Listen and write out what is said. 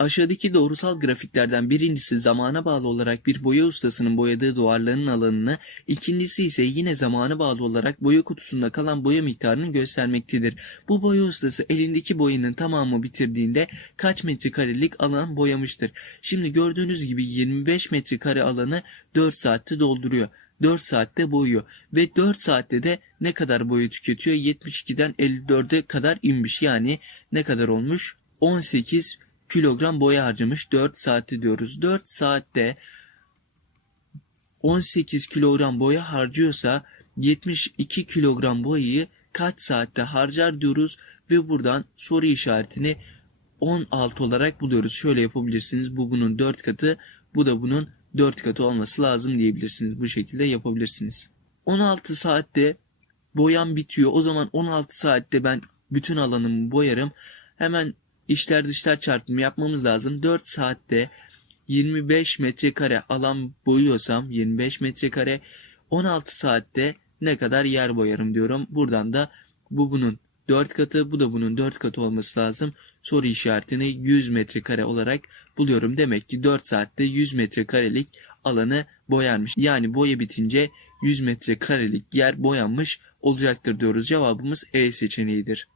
Aşağıdaki doğrusal grafiklerden birincisi zamana bağlı olarak bir boya ustasının boyadığı duvarların alanını, ikincisi ise yine zamana bağlı olarak boya kutusunda kalan boya miktarını göstermektedir. Bu boya ustası elindeki boyanın tamamı bitirdiğinde kaç metrekarelik alan boyamıştır? Şimdi gördüğünüz gibi 25 metrekare alanı 4 saatte dolduruyor. 4 saatte boyuyor ve 4 saatte de ne kadar boya tüketiyor? 72'den 54'e kadar inmiş. Yani ne kadar olmuş? 18 kilogram boya harcamış 4 saatte diyoruz. 4 saatte 18 kilogram boya harcıyorsa 72 kilogram boyayı kaç saatte harcar diyoruz ve buradan soru işaretini 16 olarak buluyoruz. Şöyle yapabilirsiniz. Bu bunun 4 katı, bu da bunun 4 katı olması lazım diyebilirsiniz. Bu şekilde yapabilirsiniz. 16 saatte boyam bitiyor. O zaman 16 saatte ben bütün alanımı boyarım. Hemen içler dışlar çarpımı yapmamız lazım. 4 saatte 25 metrekare alan boyuyorsam 25 metrekare 16 saatte ne kadar yer boyarım diyorum. Buradan da bu bunun 4 katı bu da bunun 4 katı olması lazım. Soru işaretini 100 metrekare olarak buluyorum. Demek ki 4 saatte 100 metrekarelik alanı boyarmış. Yani boya bitince 100 metrekarelik yer boyanmış olacaktır diyoruz. Cevabımız E seçeneğidir.